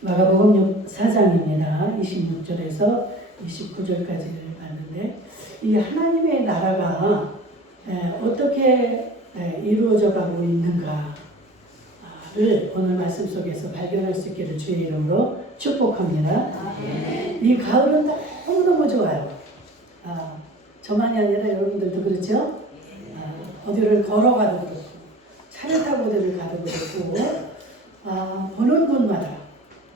마가복음 4장입니다. 26절에서 29절까지를 봤는데 이 하나님의 나라가 어떻게 이루어져 가고 있는가를 오늘 말씀 속에서 발견할 수 있기를 주의 이름으로 축복합니다. 이 가을은 너무너무 좋아요. 저만이 아니라 여러분들도 그렇죠? 어디를 걸어가도 그렇고 차를 타고 어디를 가도 그렇고 보는 곳마다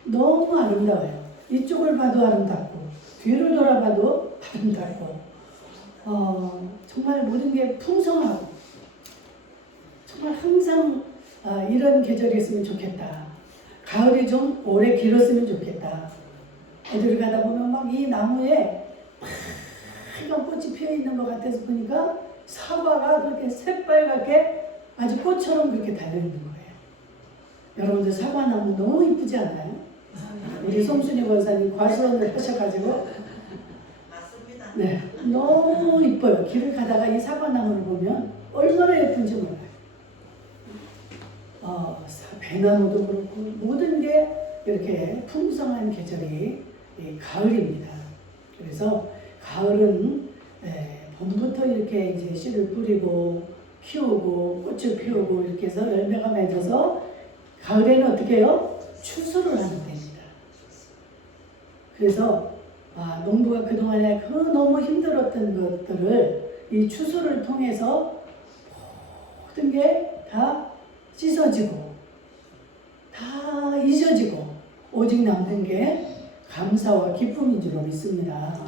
너무 아름다워요. 이쪽을 봐도 아름답고 뒤를 돌아봐도 아름답고 정말 모든 게 풍성하고 정말 항상 이런 계절이 있으면 좋겠다. 가을이 좀 오래 길었으면 좋겠다. 어디를 가다 보면 막 이 나무에 빨간 꽃이 피어 있는 것 같아서 보니까 사과가 그렇게 새빨갛게 아주 꽃처럼 그렇게 달려있는 거예요. 여러분들 사과나무 너무 이쁘지 않아요? 우리 송순이 권사님 과수원을 하셔가지고 맞습니다. 네, 너무 이뻐요. 길을 가다가 이 사과나무를 보면 얼마나 예쁜지 몰라요. 배나무도 그렇고 모든 게 이렇게 풍성한 계절이 가을입니다. 그래서 가을은 봄부터 이렇게 이제 씨를 뿌리고 키우고 꽃을 피우고 이렇게 해서 열매가 맺어서 가을에는 어떻게 해요? 추수를 하는 때입니다. 그래서 농부가 그동안에 너무 힘들었던 것들을 이 추수를 통해서 모든 게 다 씻어지고 다 잊어지고 오직 남는 게 감사와 기쁨인 줄로 믿습니다.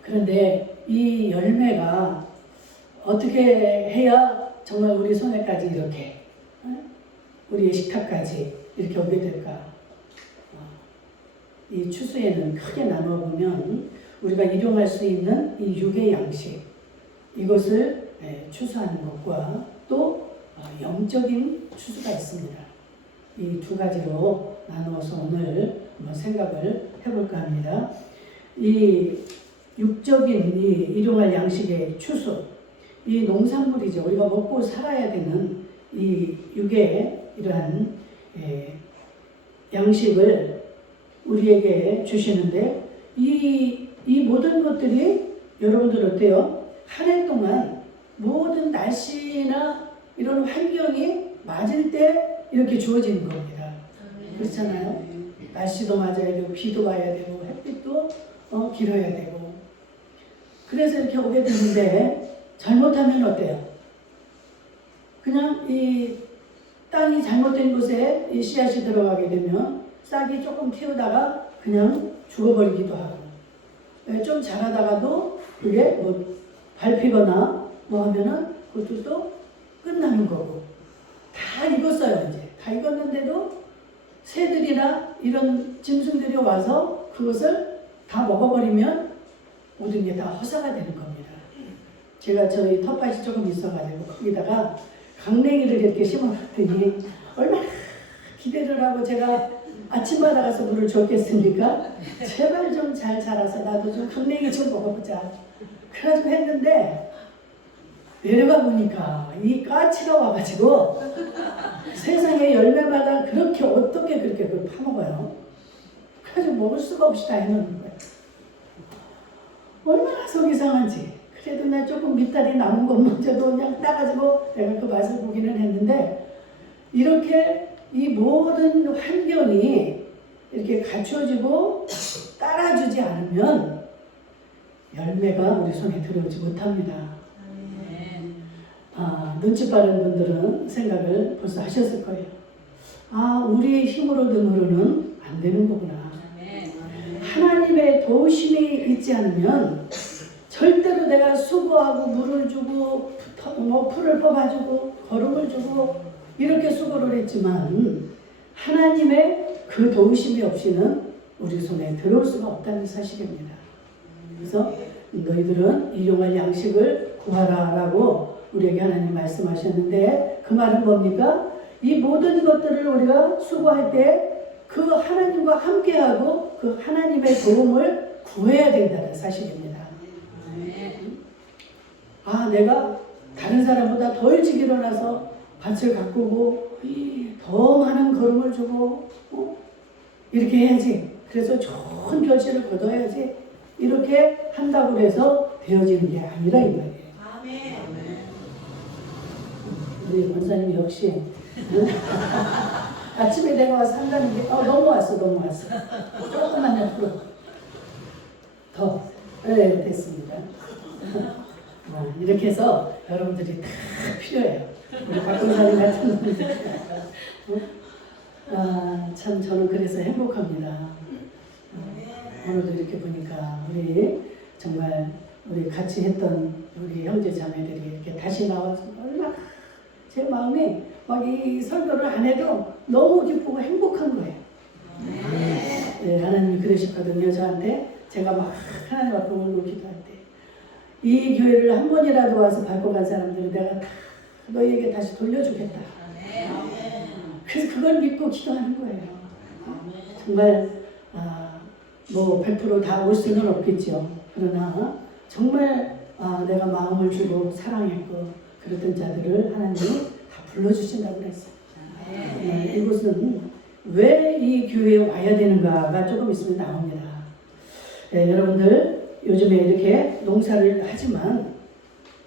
그런데 이 열매가 어떻게 해야 정말 우리 손에까지 이렇게 우리의 식탁까지 이렇게 오게 될까? 이 추수에는 크게 나누어 보면 우리가 일용할 수 있는 이 육의 양식 이것을 추수하는 것과 또 영적인 추수가 있습니다. 이 두 가지로 나누어서 오늘 한번 생각을 해볼까 합니다. 이 육적인 이 일용할 양식의 추수, 이 농산물이죠. 우리가 먹고 살아야 되는 이 육의 이러한 양식을 우리에게 주시는데 이 모든 것들이 여러분들 어때요? 한 해 동안 모든 날씨나 이런 환경이 맞을 때 이렇게 주어지는 겁니다. 그렇잖아요? 날씨도 맞아야 되고 비도 와야 되고 햇빛도 길어야 되고 그래서 이렇게 오게 되는데 잘못하면 어때요? 그냥 이 땅이 잘못된 곳에 이 씨앗이 들어가게 되면 싹이 조금 틔우다가 그냥 죽어버리기도 하고 좀 자라다가도 그게 뭐 밟히거나 뭐 하면은 그것도 또 끝나는 거고 다 익었어요. 이제 다 익었는데도 새들이나 이런 짐승들이 와서 그것을 다 먹어버리면 모든 게 다 허사가 되는 겁니다. 제가 저희 텃밭이 조금 있어가지고 거기다가 강냉이를 이렇게 심어놨더니 얼마나 기대를 하고 제가 아침마다 가서 물을 줬겠습니까? 제발 좀 잘 자라서 나도 좀 강냉이 좀 먹어보자. 그래가지고 했는데 내려가 보니까 이 까치가 와가지고 세상에 열매마다 그렇게 어떻게 그렇게 그걸 파먹어요? 그래가지고 먹을 수가 없이 다 해놓는 거예요. 얼마나 속이 상한지. 그래도 나 조금 밑다리 남은 것마저도 그냥 따가지고 내가 그 맛을 보기는 했는데 이렇게 이 모든 환경이 이렇게 갖춰지고 따라주지 않으면 열매가 우리 손에 들어오지 못합니다. 눈치 빠른 분들은 생각을 벌써 하셨을 거예요. 우리 힘으로 등으로는 안 되는 거구나. 하나님의 도우심이 있지 않으면 절대로 내가 수고하고 물을 주고 풀을 뽑아주고 거름을 주고 이렇게 수고를 했지만 하나님의 그 도우심이 없이는 우리 손에 들어올 수가 없다는 사실입니다. 그래서 너희들은 일용할 양식을 구하라라고 우리에게 하나님 말씀하셨는데 그 말은 뭡니까? 이 모든 것들을 우리가 수고할 때 그 하나님과 함께하고 그 하나님의 도움을 구해야 된다는 사실입니다. 내가 다른 사람보다 더 일찍 일어나서 밭을 가꾸고 더 많은 거름을 주고 이렇게 해야지. 그래서 좋은 결실을 거둬야지. 이렇게 한다고 해서 되어지는 게 아니라 이 말이에요. 아멘. 우리 권사님 역시 아침에 내가 와서 한다는 게 넘어왔어. 조금만 옆으로 더. 네, 됐습니다. 이렇게 해서 여러분들이 다 필요해요. 우리 박 권사님 같은 분들. 참 저는 그래서 행복합니다. 오늘도 이렇게 보니까 우리 정말 우리 같이 했던 우리 형제 자매들이 이렇게 다시 나와서 얼마나 제 마음이 막 이 설교를 안 해도 너무 기쁘고 행복한 거예요. 네, 하나님이 그러셨거든요. 저한테 제가 막 하나님 앞에 울고 기도할 때 이 교회를 한 번이라도 와서 밟고 간 사람들은 내가 다 너희에게 다시 돌려주겠다. 그래서 그걸 믿고 기도하는 거예요. 정말 뭐 100% 다 올 수는 없겠죠. 그러나 정말 내가 마음을 주고 사랑했고 그랬던 자들을 하나님이 다 불러주신다고 그랬어요. 이곳은 왜 이 교회에 와야 되는가가 조금 있으면 나옵니다. 네, 여러분들 요즘에 이렇게 농사를 하지만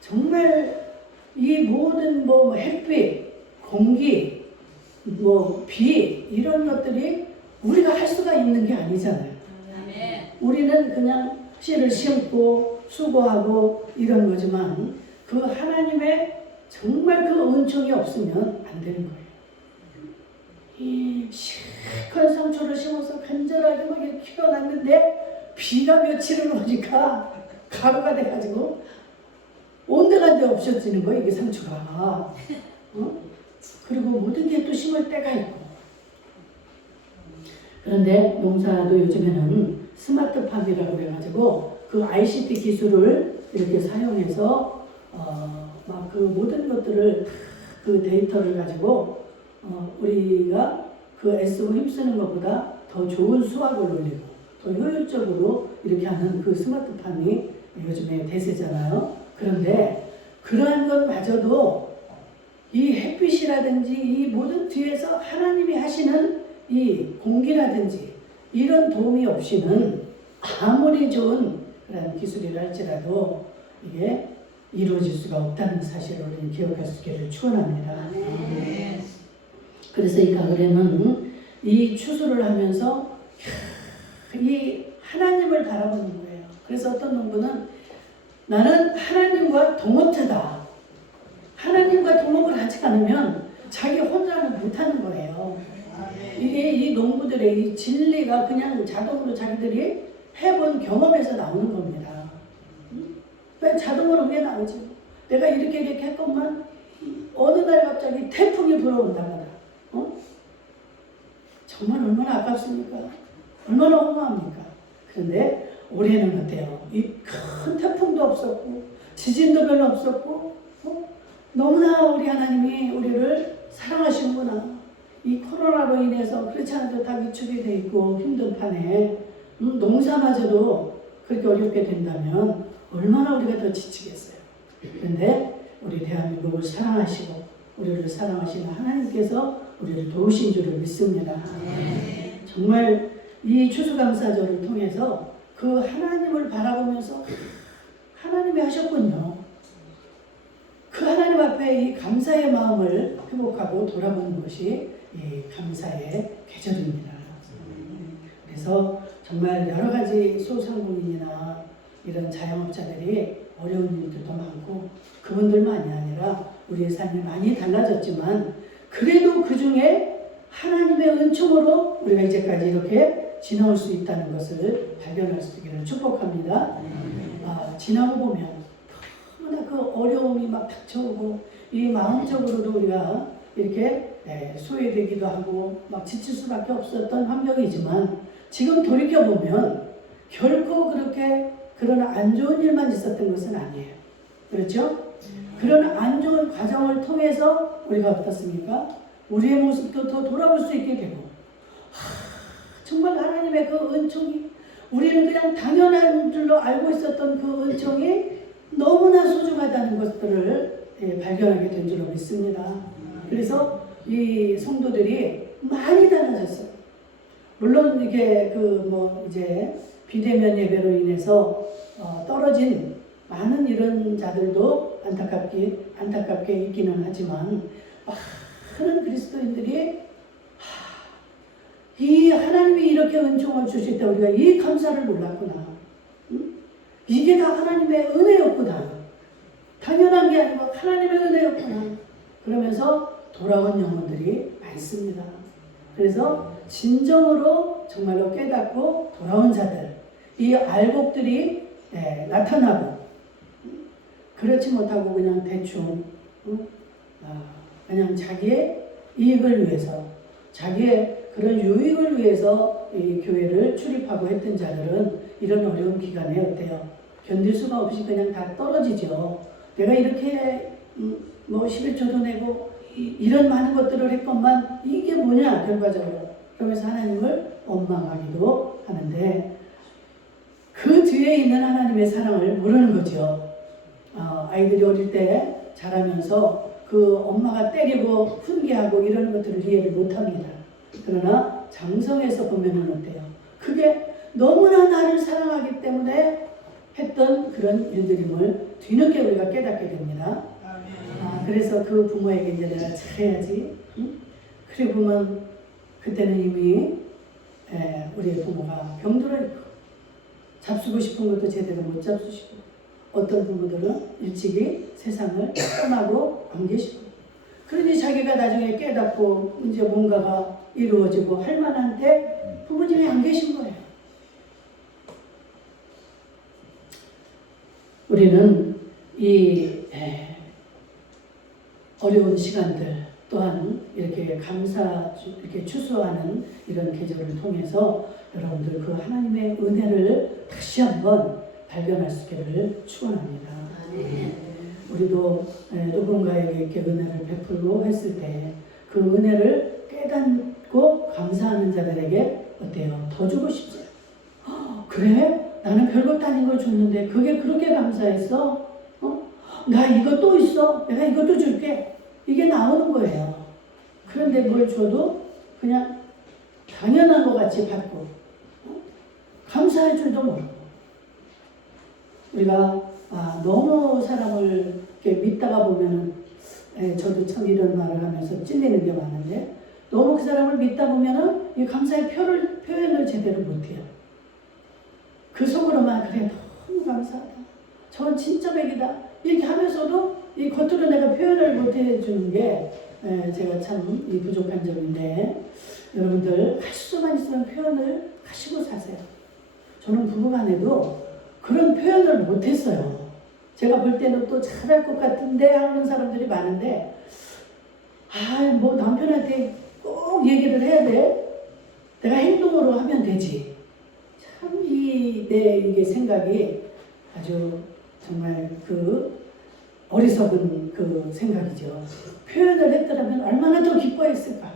정말 이 모든 뭐 햇빛, 공기, 뭐 비 이런 것들이 우리가 할 수가 있는 게 아니잖아요. 우리는 그냥 씨를 심고 수고하고 이런 거지만 그 하나님의 정말 그 은총이 없으면 안 되는 거예요. 이 시큰 상초를 심어서 간절하게 막 이렇게 키워놨는데 비가 며칠을 오니까 가루가 돼가지고 온데간데 없어지는 거예요. 이게 상추가. 그리고 모든 게 또 심을 때가 있고. 그런데 농사도 요즘에는 스마트팜이라고 그래가지고 그 ICT 기술을 이렇게 사용해서 막 그 모든 것들을 그 데이터를 가지고 우리가 그 애쓰고 힘쓰는 것보다 더 좋은 수확을 올리고 더 효율적으로 이렇게 하는 그 스마트팜이 요즘에 대세잖아요. 그런데 그러한 것마저도 이 햇빛이라든지 이 모든 뒤에서 하나님이 하시는 이 공기라든지 이런 도움이 없이는 아무리 좋은 그런 기술이라 할지라도 이게 이루어질 수가 없다는 사실을 우리는 기억할 수 있기를 축원합니다. 그래서 이 가을에는 이 추수를 하면서 이 하나님을 바라보는 거예요. 그래서 어떤 농부는 나는 하나님과 동업자다. 하나님과 동업을 하지 않으면 자기 혼자는 못하는 거예요. 이게 이 농부들의 이 진리가 그냥 자동으로 자기들이 해본 경험에서 나오는 겁니다. 왜 자동으로 왜 나오지? 내가 이렇게 했건만 어느 날 갑자기 태풍이 불어온다거나 정말 얼마나 아깝습니까? 얼마나 허무합니까? 그런데 올해는 어때요? 이 큰 태풍도 없었고 지진도 별로 없었고 너무나 우리 하나님이 우리를 사랑하시는구나. 이 코로나로 인해서 그렇지 않아도 다 위축이 돼 있고 힘든 판에 농사마저도 그렇게 어렵게 된다면 얼마나 우리가 더 지치겠어요. 그런데 우리 대한민국을 사랑하시고 우리를 사랑하시는 하나님께서 우리를 도우신 줄을 믿습니다. 정말 이 추수감사절을 통해서 그 하나님을 바라보면서 하나님이 하셨군요. 그 하나님 앞에 이 감사의 마음을 회복하고 돌아보는 것이 이 감사의 계절입니다. 그래서 정말 여러 가지 소상공인이나 이런 자영업자들이 어려운 일들도 많고 그분들만이 아니라 우리의 삶이 많이 달라졌지만 그래도 그 중에 하나님의 은총으로 우리가 이제까지 이렇게 지나올 수 있다는 것을 발견할 수 있기를 축복합니다. 지나고 보면 너무나 그 어려움이 막 닥쳐오고 이 마음적으로도 우리가 이렇게 소외되기도 하고 막 지칠 수밖에 없었던 환경이지만 지금 돌이켜보면 결코 그렇게 그런 안 좋은 일만 있었던 것은 아니에요. 그렇죠? 그런 안 좋은 과정을 통해서 우리가 어떻습니까? 우리의 모습도 더 돌아볼 수 있게 되고 정말 하나님의 그 은총이 우리는 그냥 당연한 줄로 알고 있었던 그 은총이 너무나 소중하다는 것들을 발견하게 된 줄로 믿습니다. 그래서 이 성도들이 많이 달라졌어요. 물론 이게 이제 비대면 예배로 인해서 떨어진 많은 이런 자들도 안타깝게 있기는 하지만 많은 그리스도인들이 이 하나님이 이렇게 은총을 주실 때 우리가 이 감사를 몰랐구나. 응? 이게 다 하나님의 은혜였구나. 당연한 게 아니고 하나님의 은혜였구나. 그러면서 돌아온 영혼들이 많습니다. 그래서 진정으로 정말로 깨닫고 돌아온 자들, 이 알곡들이 나타나고 그렇지 못하고 그냥 대충 그냥 자기의 이익을 위해서 자기의 그런 유익을 위해서 이 교회를 출입하고 했던 자들은 이런 어려운 기간에 어때요? 견딜 수가 없이 그냥 다 떨어지죠. 내가 이렇게 11조도 내고 이런 많은 것들을 했건만 이게 뭐냐 결과적으로. 그러면서 하나님을 원망하기도 하는데 그 뒤에 있는 하나님의 사랑을 모르는 거죠. 아이들이 어릴 때 자라면서 그 엄마가 때리고 훈계하고 이런 것들을 이해를 못합니다. 그러나 장성에서 보면은 어때요? 그게 너무나 나를 사랑하기 때문에 했던 그런 일들임을 뒤늦게 우리가 깨닫게 됩니다. 그래서 그 부모에게 이제 내가 잘해야지. 응? 그래 보면 그때는 이미 우리의 부모가 병들어 있고 잡수고 싶은 것도 제대로 못 잡수시고 어떤 부모들은 일찍이 세상을 떠나고 안 계시고 그러니 자기가 나중에 깨닫고 이제 뭔가가 이루어지고 할 만한 때 부모님이 안 계신 거예요. 우리는 이 어려운 시간들 또한 이렇게 이렇게 추수하는 이런 계절을 통해서 여러분들 그 하나님의 은혜를 다시 한번 발견할 수 있기를 축원합니다. 우리도 누군가에게 이렇게 은혜를 베풀고 했을 때 그 은혜를 깨닫고 감사하는 자들에게 어때요? 더 주고 싶죠. 그래? 나는 별것도 아닌 걸 줬는데 그게 그렇게 감사했어? 나 이거 또 있어? 내가 이것도 줄게. 이게 나오는 거예요. 그런데 뭘 줘도 그냥 당연한 것 같이 받고 감사할 줄도 모르고 우리가 너무 사람을 이렇게 믿다가 보면은 저도 참 이런 말을 하면서 찔리는 게 많은데 너무 그 사람을 믿다 보면은 이 감사의 표현을 제대로 못해요. 그 속으로만 그래 너무 감사하다. 저건 진짜 백이다. 이렇게 하면서도 이 겉으로 내가 표현을 못 해주는 게 제가 참 이 부족한 점인데 여러분들 할 수만 있으면 표현을 하시고 사세요. 저는 부부간에도 그런 표현을 못했어요. 제가 볼 때는 또 잘할 것 같은데 하는 사람들이 많은데 뭐 남편한테 꼭 얘기를 해야 돼? 내가 행동으로 하면 되지. 참 이게 생각이 아주 정말 그 어리석은 그 생각이죠. 표현을 했더라면 얼마나 더 기뻐했을까.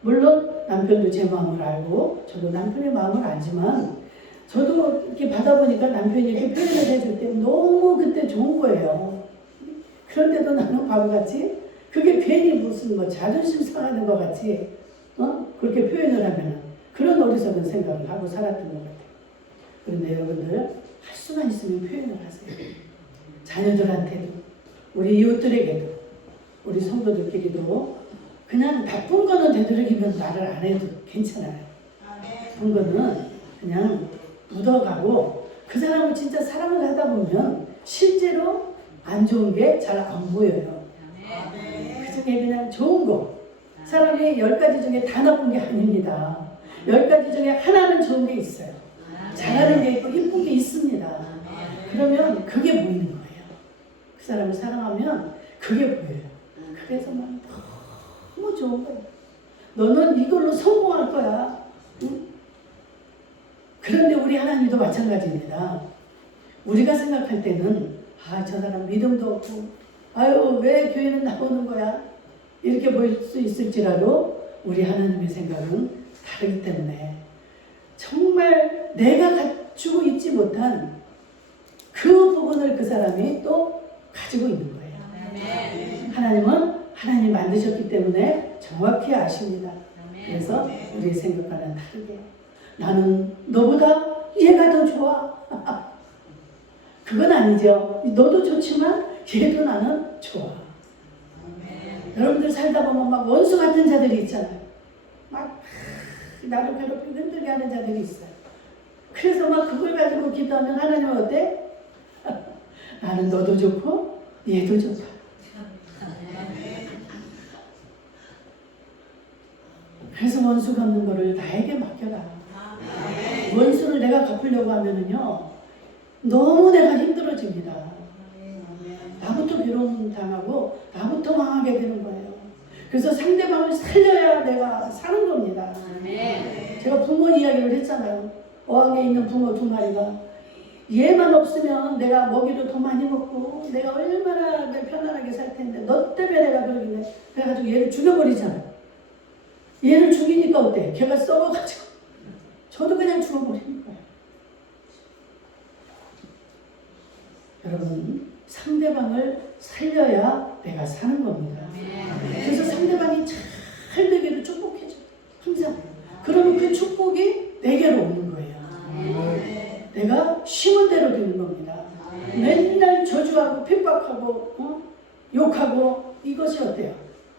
물론 남편도 제 마음을 알고 저도 남편의 마음을 알지만 저도 이렇게 받아보니까 남편이 이렇게 표현을 해줄 때 너무 그때 좋은 거예요. 그런데도 나는 바보같이 그게 괜히 무슨 자존심 상하는 것 같이 그렇게 표현을 하면 그런 어리석은 생각을 하고 살았던 것 같아요. 그런데 여러분들 할 수만 있으면 표현을 하세요. 자녀들한테도 우리 이웃들에게도 우리 성도들끼리도 그냥 나쁜 거는 되도록이면 말을 안 해도 괜찮아요. 나쁜 거는 그냥 묻어가고 그 사람을 진짜 사랑을 하다 보면 실제로 안 좋은 게 잘 안 보여요. 그 중에 그냥 좋은 거 사람이 10가지 중에 다 나쁜 게 아닙니다. 10가지 중에 하나는 좋은 게 있어요. 잘하는 게 있고 예쁜 게 있습니다. 그러면 그게 보이는 거예요. 그 사람을 사랑하면 그게 보여요. 그래서 막 너무 좋은 거예요. 너는 이걸로 성공할 거야. 응? 그런데 우리 하나님도 마찬가지입니다. 우리가 생각할 때는 저 사람 믿음도 없고 아유 왜 교회는 나오는 거야? 이렇게 보일 수 있을지라도 우리 하나님의 생각은 다르기 때문에 정말 내가 갖추고 있지 못한 그 부분을 그 사람이 또 가지고 있는 거예요. 하나님은 하나님 만드셨기 때문에 정확히 아십니다. 그래서 우리의 생각과는 다르게 나는 너보다 얘가 더 좋아. 그건 아니죠. 너도 좋지만 얘도 나는 좋아. 여러분들 살다 보면 막 원수 같은 자들이 있잖아요. 막 나를 괴롭히고 힘들게 하는 자들이 있어요. 그래서 막 그걸 가지고 기도하면 하나님은 어때? 나는 너도 좋고 얘도 좋다. 그래서 원수 갚는 거를 나에게 맡겨라. 원수를 내가 갚으려고 하면은요 너무 내가 힘들어집니다. 나부터 괴로움 당하고 나부터 망하게 되는 거예요. 그래서 상대방을 살려야 내가 사는 겁니다. 제가 붕어 이야기를 했잖아요. 어항에 있는 붕어 2마리가 얘만 없으면 내가 먹이도 더 많이 먹고 내가 얼마나 편안하게 살 텐데 너 때문에 내가 그러길래 그래가지고 얘를 죽여버리잖아요. 얘를 죽이니까 어때? 걔가 썩어가지고 저도 그냥 죽어버리는 거예요. 여러분 상대방을 살려야 내가 사는 겁니다. 그래서 상대방이 잘 되기를 축복해줘. 항상. 그러면 그 축복이 내게로 오는 거예요. 내가 심은 대로 되는 겁니다. 맨날 저주하고 핍박하고 욕하고 이것이 어때요?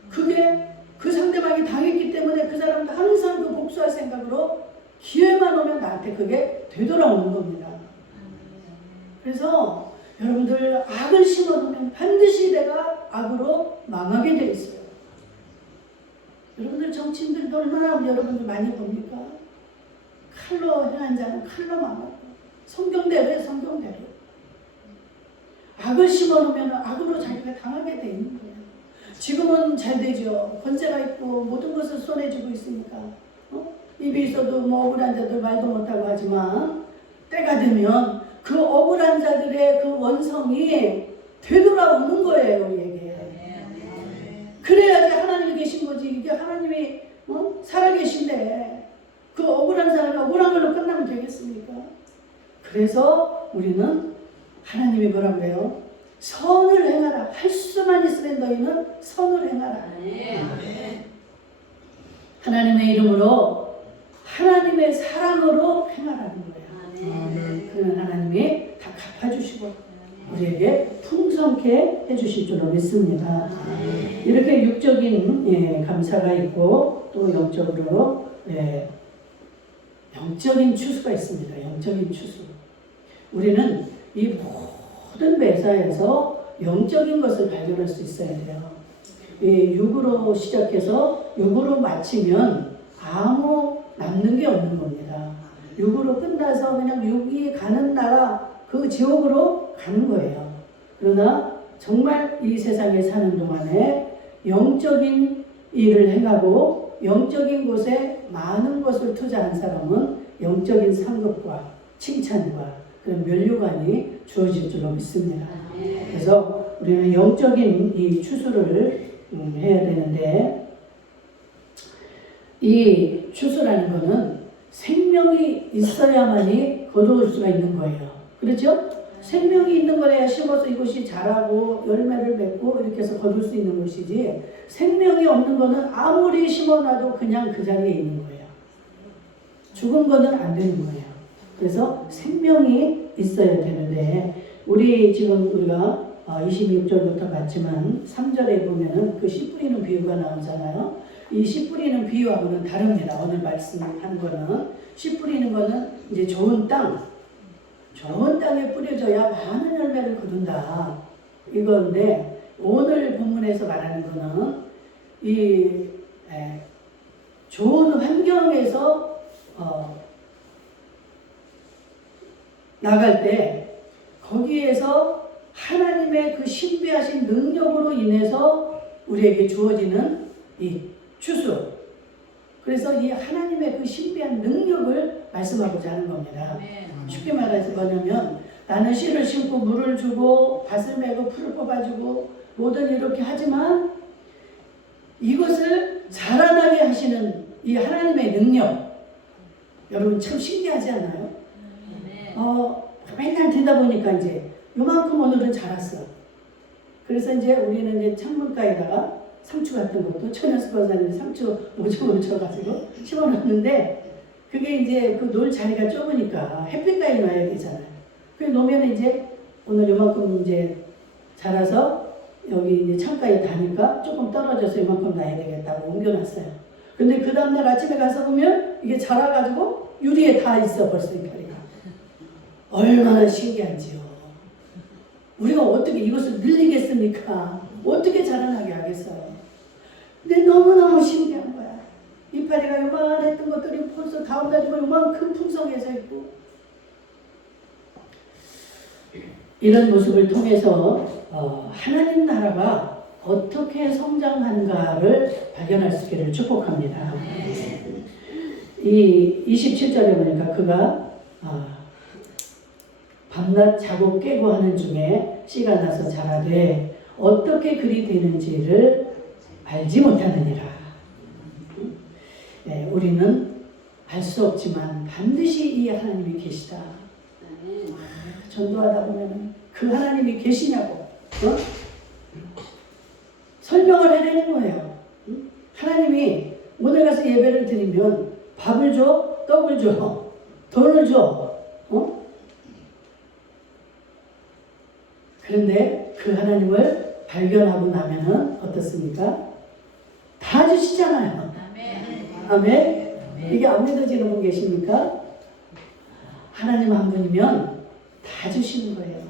그게 그 상대방이 당했기 때문에 그 사람도 항상 그 복수할 생각으로 기회만 오면 나한테 그게 되돌아오는 겁니다. 그래서 여러분들 악을 심어놓으면 반드시 내가 악으로 망하게 돼 있어요. 여러분들 정치인들도 얼마나 여러분들 많이 봅니까? 칼로 행한 자는 칼로 망하고 성경대로에 성경대로. 악을 심어놓으면 악으로 자기가 당하게 돼 있는 거예요. 지금은 잘 되죠. 권세가 있고 모든 것을 손에 쥐고 있으니까 입이 있어도 뭐 억울한 자들 말도 못하고 하지만 때가 되면 그 억울한 자들의 그 원성이 되돌아오는 거예요, 우리에게. 그래야지 하나님이 계신 거지. 이게 하나님이 살아계신데 그 억울한 사람이 억울한 걸로 끝나면 되겠습니까? 그래서 우리는 하나님이 뭐라고 그래요? 선을 행하라. 할 수만 있으면 너희는 선을 행하라. 하나님의 이름으로 하나님의 사랑으로 행하라는 거예요. 그러면 하나님이 다 갚아주시고 우리에게 풍성케 해주실 줄로 믿습니다. 이렇게 육적인 감사가 있고 또 영적으로 영적인 추수가 있습니다. 영적인 추수. 우리는 이 모든 매사에서 영적인 것을 발견할 수 있어야 돼요. 육으로 시작해서 육으로 마치면 아무 남는 게 없는 겁니다. 육으로 끝나서 그냥 육이 가는 나라 그 지옥으로 가는 거예요. 그러나 정말 이 세상에 사는 동안에 영적인 일을 행하고 영적인 곳에 많은 것을 투자한 사람은 영적인 상급과 칭찬과 그런 면류관이 주어질 줄로 믿습니다. 그래서 우리는 영적인 이 추수를 해야 되는데 이 추수라는 것은 생명이 있어야만이 거두을 수가 있는 거예요. 그렇죠? 생명이 있는 거래야 심어서 이것이 자라고 열매를 맺고 이렇게 해서 거둘 수 있는 것이지 생명이 없는 거는 아무리 심어놔도 그냥 그 자리에 있는 거예요. 죽은 거는 안 되는 거예요. 그래서 생명이 있어야 되는데 우리 지금 우리가 26절부터 봤지만 3절에 보면은 그 씨 뿌리는 비유가 나오잖아요. 이 씨 뿌리는 비유하고는 다릅니다. 오늘 말씀한 거는 씨 뿌리는 거는 이제 좋은 땅에 뿌려져야 많은 열매를 거둔다 이건데 오늘 본문에서 말하는 거는 이 좋은 환경에서 나갈 때 거기에서 하나님의 그 신비하신 능력으로 인해서 우리에게 주어지는 이 추수. 그래서 이 하나님의 그 신비한 능력을 말씀하고자 하는 겁니다. 쉽게 말해서 뭐냐면 나는 씨를 심고 물을 주고 밭을 메고 풀을 뽑아주고 뭐든 이렇게 하지만 이것을 자라나게 하시는 이 하나님의 능력 여러분 참 신기하지 않아요? 맨날 되다 보니까 이제 요만큼 오늘은 자랐어. 그래서 이제 우리는 이제 창문가에다가 상추 같은 것도 천연수 권사님이 상추 모종을 쳐가지고 심어놨는데 그게 이제 그 놀 자리가 좁으니까 햇빛가에 놔야 되잖아요. 그래 놓으면 이제 오늘 요만큼 이제 자라서 여기 이제 창가에 다니까 조금 떨어져서 이만큼 놔야 되겠다고 옮겨놨어요. 근데 그 다음날 아침에 가서 보면 이게 자라가지고 유리에 다 있어 벌써 이 파리가. 얼마나 신기한지요. 우리가 어떻게 이것을 늘리겠습니까? 어떻게 자라나게 하겠어요? 근데 너무너무 신기한 거야. 이파리가 요만했던 것들이 벌써 다음 달 되면 요만큼 풍성해져 있고 이런 모습을 통해서 하나님 나라가 어떻게 성장하는가를 발견할 수 있기를 축복합니다. 이 27절에 보니까 그가 밤낮 자고 깨고 하는 중에 씨가 나서 자라되 어떻게 그리 되는지를 알지 못하느니라. 네, 우리는 알 수 없지만 반드시 이 하나님이 계시다. 전도하다 보면 그 하나님이 계시냐고 설명을 해내는 거예요. 하나님이 오늘 가서 예배를 드리면 밥을 줘, 떡을 줘, 돈을 줘. 그런데 그 하나님을 발견하고 나면은 어떻습니까? 다 주시잖아요. 아멘. 이게 안 믿어지는 분 계십니까? 하나님 한 분이면 다 주시는 거예요.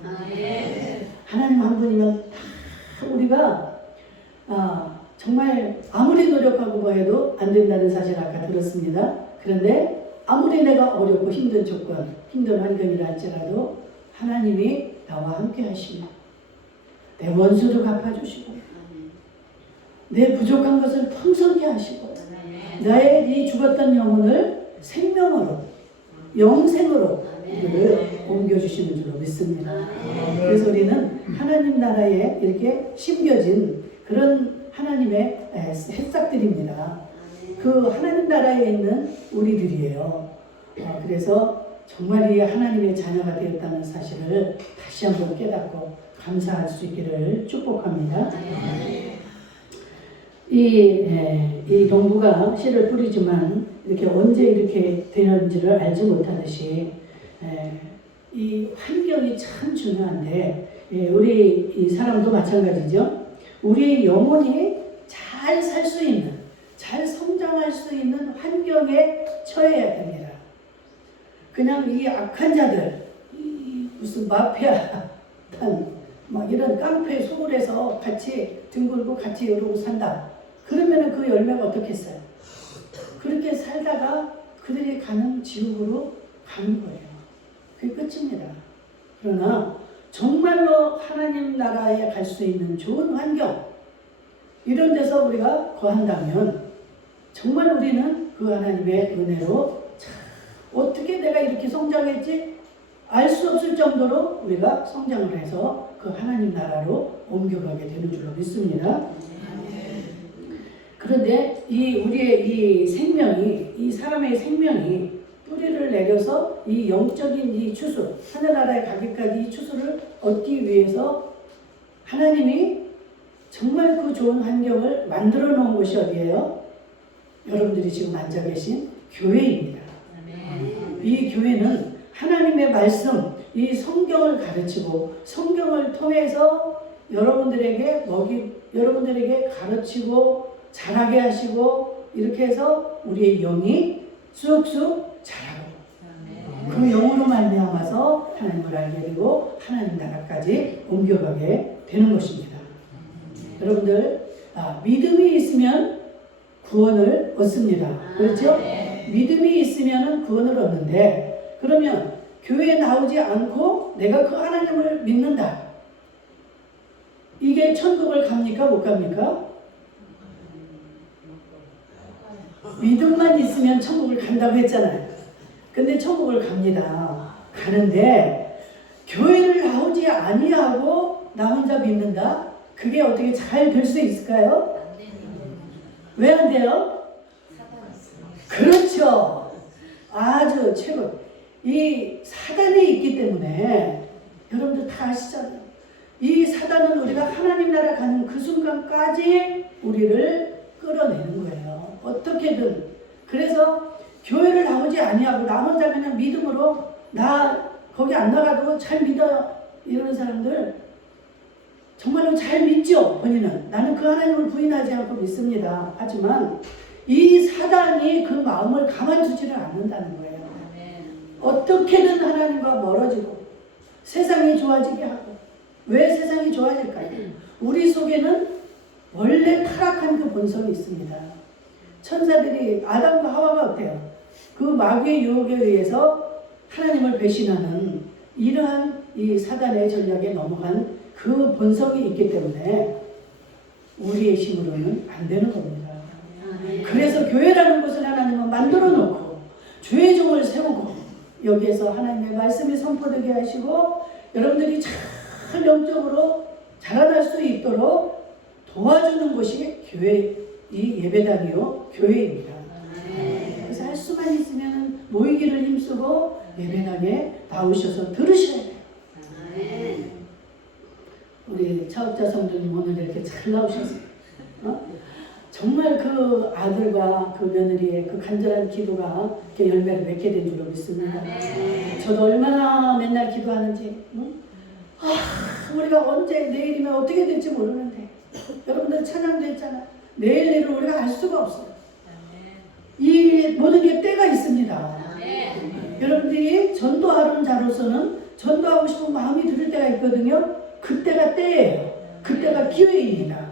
하나님 한 분이면 다 우리가 정말 아무리 노력하고 뭐 해도 안 된다는 사실 아까 들었습니다. 그런데 아무리 내가 어렵고 힘든 조건, 힘든 환경이라 할지라도 하나님이 나와 함께 하시며 내 원수를 갚아주시고 내 부족한 것을 풍성케 하시고 나의 이 죽었던 영혼을 생명으로 영생으로 우리를 옮겨주시는 줄로 믿습니다. 그래서 우리는 하나님 나라에 이렇게 심겨진 그런 하나님의 새싹들입니다. 그 하나님 나라에 있는 우리들이에요. 그래서 정말 이 하나님의 자녀가 되었다는 사실을 다시 한번 깨닫고 감사할 수 있기를 축복합니다. 이 동부가 씨를 뿌리지만 이렇게 언제 이렇게 되는지를 알지 못하듯이 이 환경이 참 중요한데 우리 이 사람도 마찬가지죠. 우리의 영혼이 잘 살 수 있는, 잘 성장할 수 있는 환경에 처해야 됩니다. 그냥 이 악한 자들, 무슨 마피아 막 이런 깡패 소굴에서 같이 뒹굴고 같이 이러고 산다. 그러면은 그 열매가 어떻겠어요? 그렇게 살다가 그들이 가는 지옥으로 가는 거예요. 그게 끝입니다. 그러나 정말로 하나님 나라에 갈 수 있는 좋은 환경, 이런 데서 우리가 거한다면 정말 우리는 그 하나님의 은혜로 어떻게 내가 이렇게 성장했지? 알 수 없을 정도로 우리가 성장을 해서 그 하나님 나라로 옮겨가게 되는 줄로 믿습니다. 그런데 우리의 이 생명이, 이 사람의 생명이 뿌리를 내려서 이 영적인 이 추수, 하늘나라에 가기까지 이 추수를 얻기 위해서 하나님이 정말 그 좋은 환경을 만들어 놓은 곳이 어디예요? 여러분들이 지금 앉아 계신 교회입니다. 이 교회는 하나님의 말씀, 이 성경을 가르치고 성경을 통해서 여러분들에게 가르치고 자라게 하시고 이렇게 해서 우리의 영이 쑥쑥 자라고 그 영으로 말미암아서 하나님을 알게 되고 하나님 나라까지 옮겨가게 되는 것입니다. 여러분들 믿음이 있으면 구원을 얻습니다. 그렇죠? 믿음이 있으면 구원을 얻는데 그러면 교회에 나오지 않고 내가 그 하나님을 믿는다. 이게 천국을 갑니까? 못 갑니까? 믿음만 있으면 천국을 간다고 했잖아요. 근데 천국을 갑니다. 가는데 교회를 나오지 아니하고 나 혼자 믿는다? 그게 어떻게 잘 될 수 있을까요? 왜 안 돼요? 그렇죠. 아주 최고. 이 사단이 있기 때문에 여러분들 다 아시잖아요. 이 사단은 우리가 하나님 나라 가는 그 순간까지 우리를 끌어내는 거예요. 어떻게든. 그래서 교회를 나오지 아니하고 나 혼자 그냥 믿음으로 나 거기 안 나가도 잘 믿어 이러는 사람들 정말로 잘 믿죠. 본인은 나는 그 하나님을 부인하지 않고 믿습니다. 하지만 이 사단이 그 마음을 가만두지를 않는다는 거예요. 어떻게든 하나님과 멀어지고 세상이 좋아지게 하고. 왜 세상이 좋아질까요? 우리 속에는 원래 타락한 그 본성이 있습니다. 천사들이 아담과 하와가 어때요? 그 마귀의 유혹에 의해서 하나님을 배신하는 이러한 이 사단의 전략에 넘어간 그 본성이 있기 때문에 우리의 힘으로는 안 되는 겁니다. 그래서 교회라는 곳을 하나님은 만들어 놓고 주의 종을 세우고 여기에서 하나님의 말씀이 선포되게 하시고 여러분들이 참 영적으로 자라날 수 있도록 도와주는 곳이 교회, 이 예배당이요 교회입니다. 그래서 할 수만 있으면 모이기를 힘쓰고 예배당에 나오셔서 들으셔야 돼요. 우리 차업자 성도님 오늘 이렇게 잘 나오셨어요. 정말 그 아들과 그 며느리의 그 간절한 기도가 이렇게 열매를 맺게 된 줄로 믿습니다. 저도 얼마나 맨날 기도하는지, 우리가 언제 내일이면 어떻게 될지 모르는데 여러분들 찬양도 했잖아요. 내일을 우리가 알 수가 없어요. 이 모든 게 때가 있습니다. 여러분들이 전도하는 자로서는 전도하고 싶은 마음이 들 때가 있거든요. 그때가 때예요. 그때가 기회입니다.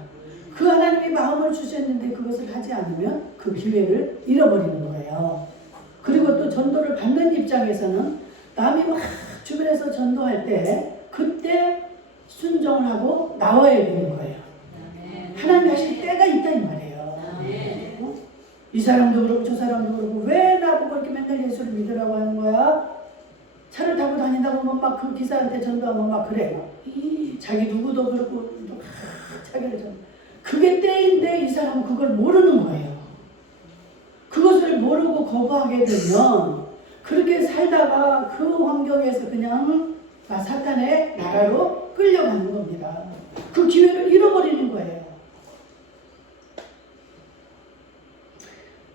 그 하나님이 마음을 주셨는데 그것을 하지 않으면 그 기회를 잃어버리는 거예요. 그리고 또 전도를 받는 입장에서는 남이 막 주변에서 전도할 때 그때 순종을 하고 나와야 되는 거예요. 하나님 하실 때가 있다 이 말이에요. 이 사람도 그렇고 저 사람도 그렇고 왜 나보고 이렇게 맨날 예수를 믿으라고 하는 거야? 차를 타고 다닌다고 하면 막 그 기사한테 전도하면 막 그래요. 자기 누구도 그렇고 자기를 전 그게 때인데 이 사람은 그걸 모르는 거예요. 그것을 모르고 거부하게 되면 그렇게 살다가 그 환경에서 그냥 사탄의 나라로 끌려가는 겁니다. 그 기회를 잃어버리는 거예요.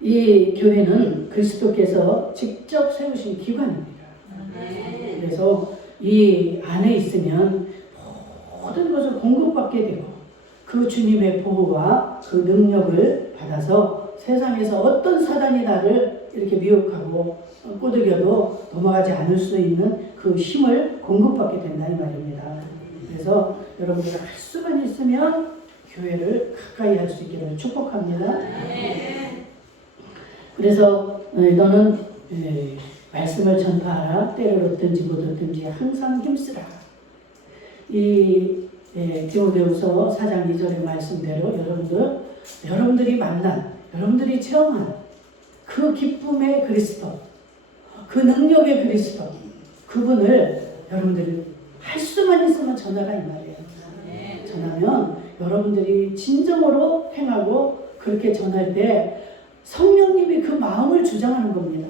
이 교회는 그리스도께서 직접 세우신 기관입니다. 그래서 이 안에 있으면 모든 것을 공급받게 되고 그 주님의 보호와 그 능력을 받아서 세상에서 어떤 사단이 나를 이렇게 미혹하고 꼬드겨도 넘어가지 않을 수 있는 그 힘을 공급받게 된다 이 말입니다. 그래서 여러분들 할 수만 있으면 교회를 가까이 할 수 있기를 축복합니다. 그래서 너는 말씀을 전파하라. 때를 얻든지 못 얻든지 항상 힘쓰라. 이 디모데후서 4장 2절의 말씀대로 여러분들이 만난, 여러분들이 체험한 그 기쁨의 그리스도, 그 능력의 그리스도, 그분을 여러분들이 할 수만 있으면 전하라 이 말이에요. 전하면 여러분들이 진정으로 행하고 그렇게 전할 때 성령님이 그 마음을 주장하는 겁니다.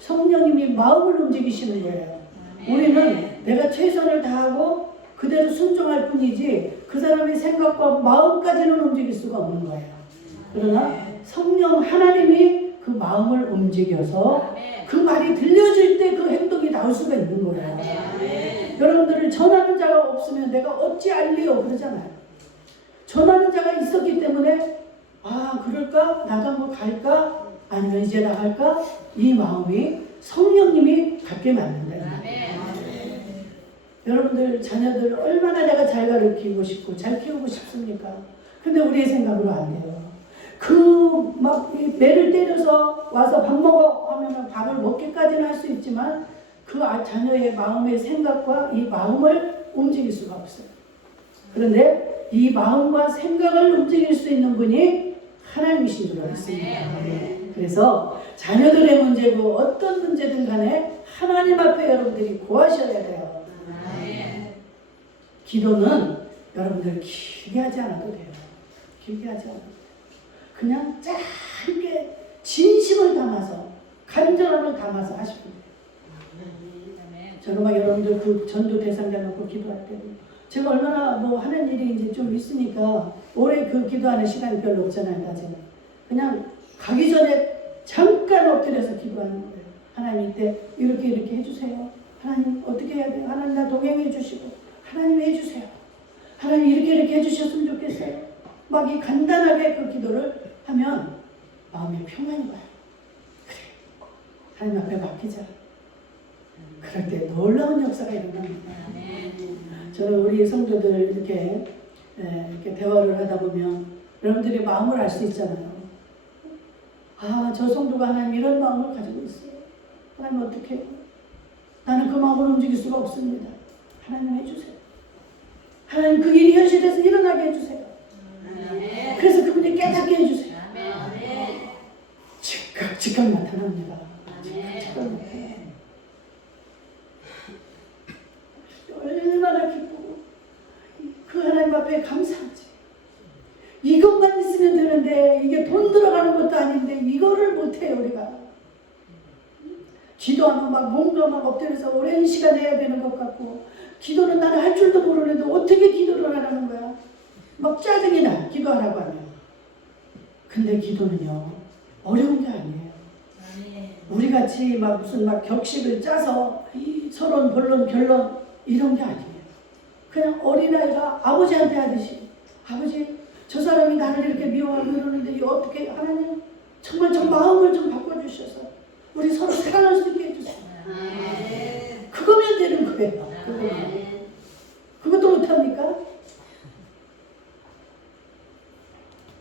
성령님이 마음을 움직이시는 거예요. 우리는 내가 최선을 다하고 그대로 순종할 뿐이지 그 사람의 생각과 마음까지는 움직일 수가 없는 거예요. 그러나 성령 하나님이 그 마음을 움직여서 그 말이 들려질 때 그 행동이 나올 수가 있는 거예요. 여러분들을 전하는 자가 없으면 내가 어찌 알리요 그러잖아요. 전하는 자가 있었기 때문에 그럴까? 나도 한번 갈까? 아니면 이제 나갈까? 이 마음이 성령님이 갖게 만든다. 여러분들 자녀들 얼마나 내가 잘 가르치고 싶고 잘 키우고 싶습니까? 근데 우리의 생각으로 안 돼요. 막 매를 때려서 와서 밥 먹어 하면 밥을 먹기까지는 할 수 있지만 그 자녀의 마음의 생각과 이 마음을 움직일 수가 없어요. 그런데 이 마음과 생각을 움직일 수 있는 분이 하나님이신 줄 알았습니다. 그래서 자녀들의 문제고 어떤 문제든 간에 하나님 앞에 여러분들이 고하셔야 돼요. 기도는 여러분들 길게 하지 않아도 돼요. 길게 하지 않아도 돼요. 그냥 짧게 진심을 담아서 간절함을 담아서 하시면 돼요. 저는 막 여러분들 그 전도 대상자 놓고 기도할 때도 제가 얼마나 뭐 하는 일이 이제 좀 있으니까 오래 그 기도하는 시간이 별로 없잖아요, 낮에는. 그냥 가기 전에 잠깐 엎드려서 기도하는 거예요. 하나님 이때 이렇게 해주세요. 하나님 어떻게 해야 돼요? 하나님 나 동행해 주시고 하나님 해주세요. 하나님 이렇게 해주셨으면 좋겠어요. 막 이 간단하게 그 기도를 하면 마음에 평안이 와요. 그래, 하나님 앞에 맡기자. 그럴 때 놀라운 역사가 일어납니다. 저는 우리 성도들 이렇게 대화를 하다 보면 여러분들의 마음을 알 수 있잖아요. 아, 저 성도가 하나님 이런 마음을 가지고 있어요. 하나님 어떻게 해요? 나는 그 마음을 움직일 수가 없습니다. 하나님 해주세요. 하나님 그 일이 현실에서 일어나게 해주세요. 그래서 그분이 깨닫게 해주세요. 즉각 나타납니다. 즉각 나타납니다. 얼마나 기쁘고 그 하나님 앞에 감사하지. 이것만 있으면 되는데 이게 돈 들어가는 것도 아닌데 이거를 못해요 우리가. 기도하면 막 뭔가 막 엎드려서 오랜 시간 해야 되는 것 같고 기도는 나는 할 줄도 모르는데 어떻게 기도를 하라는 거야. 막 짜증이 나 기도하라고 하면. 근데 기도는요 어려운 게 아니에요. 우리같이 막 무슨 막 격식을 짜서 서론 본론 변론 이런 게 아니에요. 그냥 어린아이가 아버지한테 하듯이 아버지 저 사람이 나를 이렇게 미워하고 이러는데 어떻게 하나님 정말 좀 마음을 좀 바꿔주셔서 우리 서로 사랑할 수 있게 해주세요. 그거면 되는 거예요. 그것도 못합니까?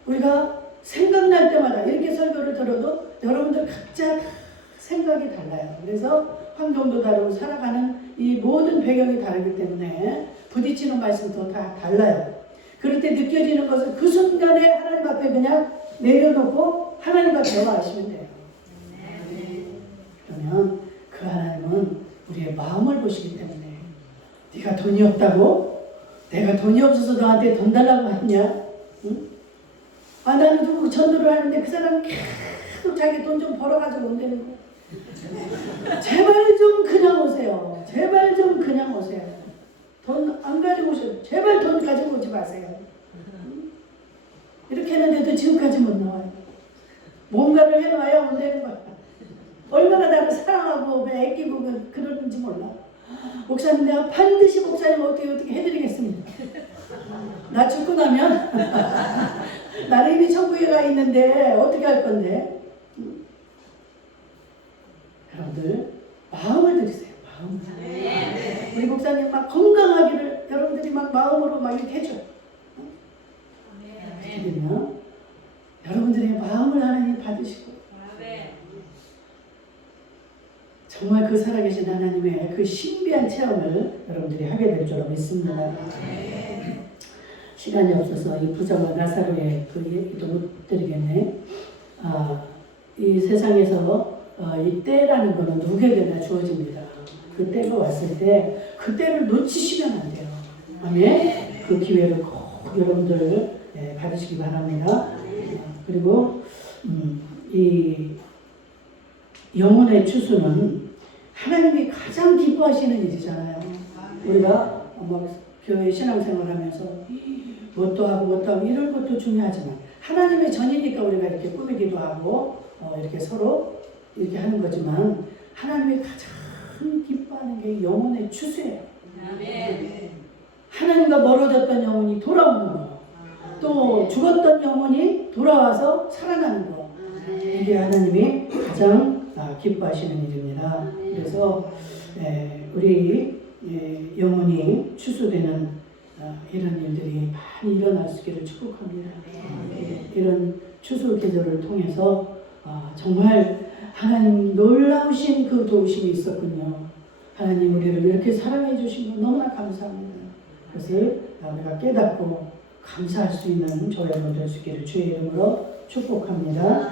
우리가 생각날 때마다 이렇게 설교를 들어도 여러분들 각자 생각이 달라요. 그래서 환경도 다르고 살아가는 이 모든 배경이 다르기 때문에 부딪히는 말씀도 다 달라요. 그럴 때 느껴지는 것을 그 순간에 하나님 앞에 그냥 내려놓고 하나님과 대화하시면 돼요. 그러면 그 하나님은 우리의 마음을 보시기 때문에 네가 돈이 없다고? 내가 돈이 없어서 너한테 돈 달라고 했냐? 응? 아 나는 누구 전도를 하는데 그 사람 계속 자기 돈 좀 벌어가지고 온다는 거야. 제발 좀 그냥 오세요. 제발 좀 그냥 오세요. 돈 안 가지고 오셔도 제발 돈 가지고 오지 마세요. 이렇게 했는데도 지금까지 못 나와요. 뭔가를 해놔야 온다는 거야. 얼마나 나를 사랑하고 애끼고 그러는지 몰라. 목사님 내가 반드시 목사님 어떻게 해드리겠습니다. 나 죽고 나면 나는 이미 천국에 가 있는데 어떻게 할 건데. 여러분들 마음을 들이세요. 마음을. 우리 목사님 막 건강하기를 여러분들이 막 마음으로 막 이렇게 해줘요. 그렇게 되면 여러분들의 마음을 하나님 받으시고 정말 그 살아계신 하나님의 그 신비한 체험을 여러분들이 하게 될 줄 믿습니다. 시간이 없어서 이 부자와 나사로의 그 얘기도 못 드리겠네. 이 세상에서 이 때라는 것은 누구에게나 주어집니다. 그 때가 왔을 때 그 때를 놓치시면 안 돼요. 아멘. 그 기회를 꼭 여러분들 받으시기 바랍니다. 그리고 이 영혼의 추수는 하나님이 가장 기뻐하시는 일이잖아요. 우리가 교회 신앙생활하면서 뭣도 하고 이런 것도 중요하지만 하나님의 전이니까 우리가 이렇게 꾸미기도 하고 이렇게 서로 이렇게 하는 거지만 하나님이 가장 기뻐하는 게 영혼의 추수예요. 하나님과 멀어졌던 영혼이 돌아오는 거, 또 죽었던 영혼이 돌아와서 살아나는 거, 이게 하나님이 가장 기뻐하시는 일입니다. 그래서 우리 영혼이 추수되는 이런 일들이 많이 일어날 수 있기를 축복합니다. 이런 추수 계절을 통해서 정말 하나님 놀라우신 그 도우심이 있었군요. 하나님 우리를 이렇게 사랑해 주신 거 너무나 감사합니다. 그것을 우리가 깨닫고 감사할 수 있는 저희가 될 수 있기를 주의 이름으로 축복합니다.